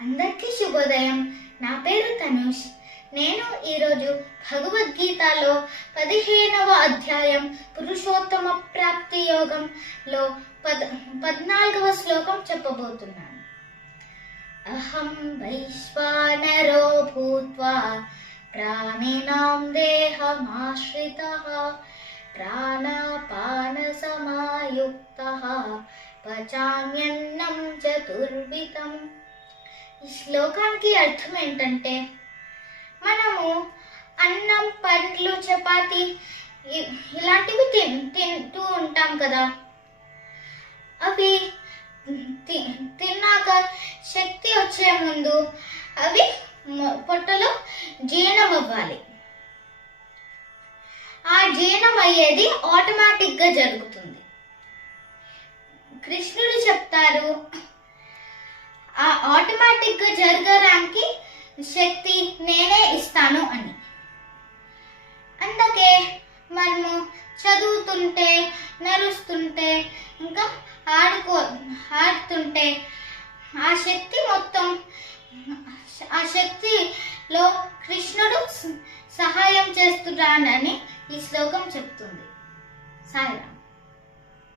అందరికీ శుభోదయం. నా పేరు తనుష్. నేను ఈరోజు భగవద్గీతలో పదిహేనవ అధ్యాయం పురుషోత్తమ ప్రాప్తి యోగంలో పద్ పద్నాలుగవ శ్లోకం చెప్పబోతున్నాను. అహం వైశ్వానరో భూత్వా ప్రాణినాం దేహమాశ్రితః ప్రాణాపానసమాయుక్తः పచామ్యన్నం చతుర్విధం శ్లోకానికి అర్థం ఏంటంటే మనము అన్నం పండ్లు చపాతి ఇలాంటివి తిన్ తింటూ ఉంటాం కదా. అవి తి- తిన్నాక శక్తి వచ్చే ముందు అవి పొట్టలో జీర్ణం అవ్వాలి ఆ జీర్ణం అయ్యేది ఆటోమేటిక్గా జరుగుతుంది. కృష్ణుడు చెప్తారు ఆటోమేటిక్గా ఆటోమేటిక్గా జరగడానికి శక్తి నేనే ఇస్తాను అని. అందుకే మనము చదువుతుంటే నడుస్తుంటే ఇంకా ఆడుకో ఆడుతుంటే ఆ శక్తి మొత్తం ఆ శక్తిలో కృష్ణుడు సహాయం చేస్తున్నాడని ఈ శ్లోకం చెప్తుంది.